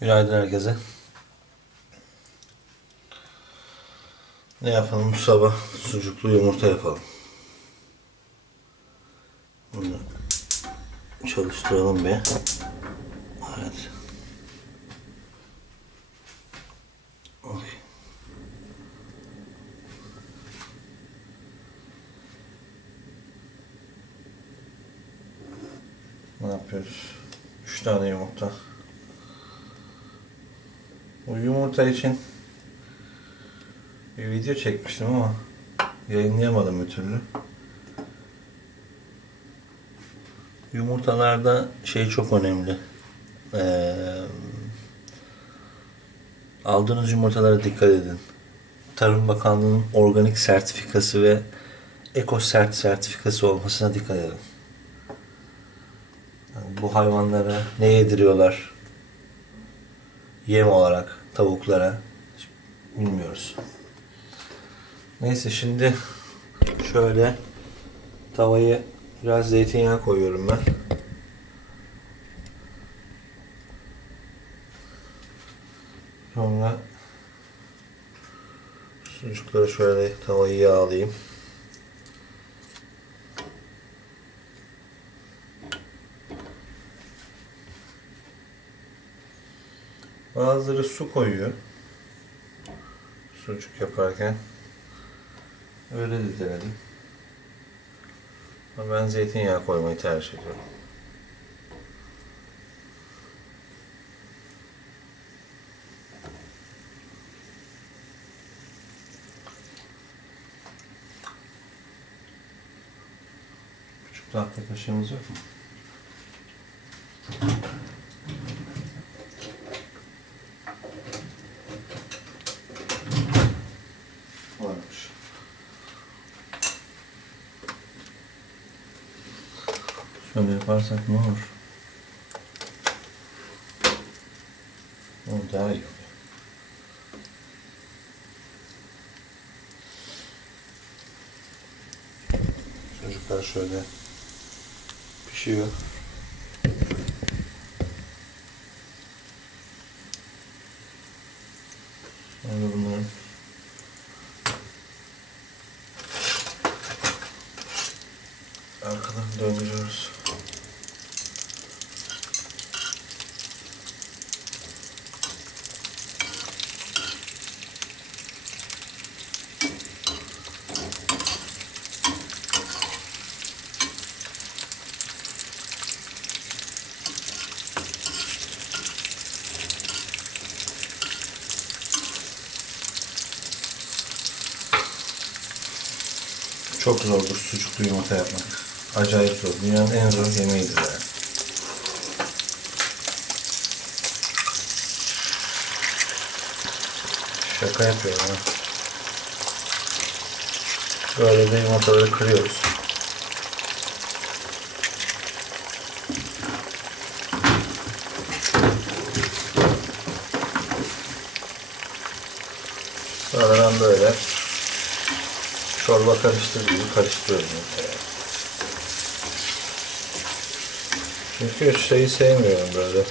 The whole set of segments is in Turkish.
Günaydın herkese. Ne yapalım bu sabah? Sucuklu yumurta yapalım. Bunu çalıştıralım bir. Evet. Okay. Ne yapıyoruz? 3 tane yumurta. Bu yumurta için bir video çekmiştim ama yayınlayamadım bir türlü. Yumurtalarda şey çok önemli. Aldığınız yumurtalara dikkat edin. Tarım Bakanlığı'nın organik sertifikası ve ekosert sertifikası olmasına dikkat edin. Yani bu hayvanlara ne yediriyorlar? Yem olarak tavuklara bilmiyoruz. Neyse şimdi şöyle tavayı biraz zeytinyağı koyuyorum ben. Sonra sucukları şöyle tavayı yağlayayım. Bazıları su koyuyor sucuk yaparken. Öyle de denedim. Ama ben zeytinyağı koymayı tercih ediyorum. Küçük tahta kaşığımız yok mu? Varmış. Şöyle yaparsak ne olur? O daha iyi oluyor. Çocuklar şöyle pişiyor. Sonra bunları arkadan döndürüyoruz. Çok zordur sucuklu yumurta yapmak. Acayip zor. Dünyanın en zor yemeğidir yani. Şaka yapıyorum ha. Böyle de yumurtaları kırıyoruz. Sonra ben böyle çorba karıştır gibi karıştırıyorum yumurtaya. Çünkü şeyi sevmiyorum böyle.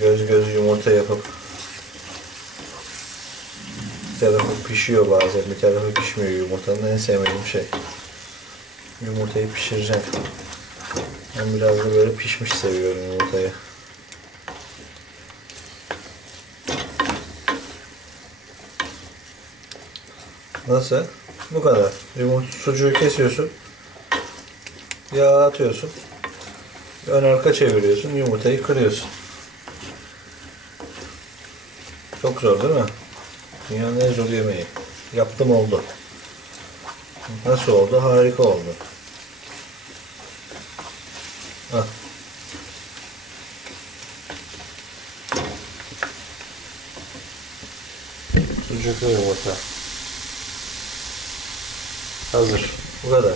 Göz göz yumurta yapıp bir tarafı pişiyor bazen, bir tarafı pişmiyor yumurtanın. En sevmediğim şey. Yumurtayı pişireceğim. Ben biraz da böyle pişmiş seviyorum yumurtayı. Nasıl? Bu kadar. Sucuğu kesiyorsun. Yağ atıyorsun. Ön arka çeviriyorsun. Yumurtayı kırıyorsun. Çok zor değil mi? Dünyanın en zor yemeği. Yaptım oldu. Nasıl oldu? Harika oldu. Hah. Sucuklu yumurta. Hazır. Bu kadar.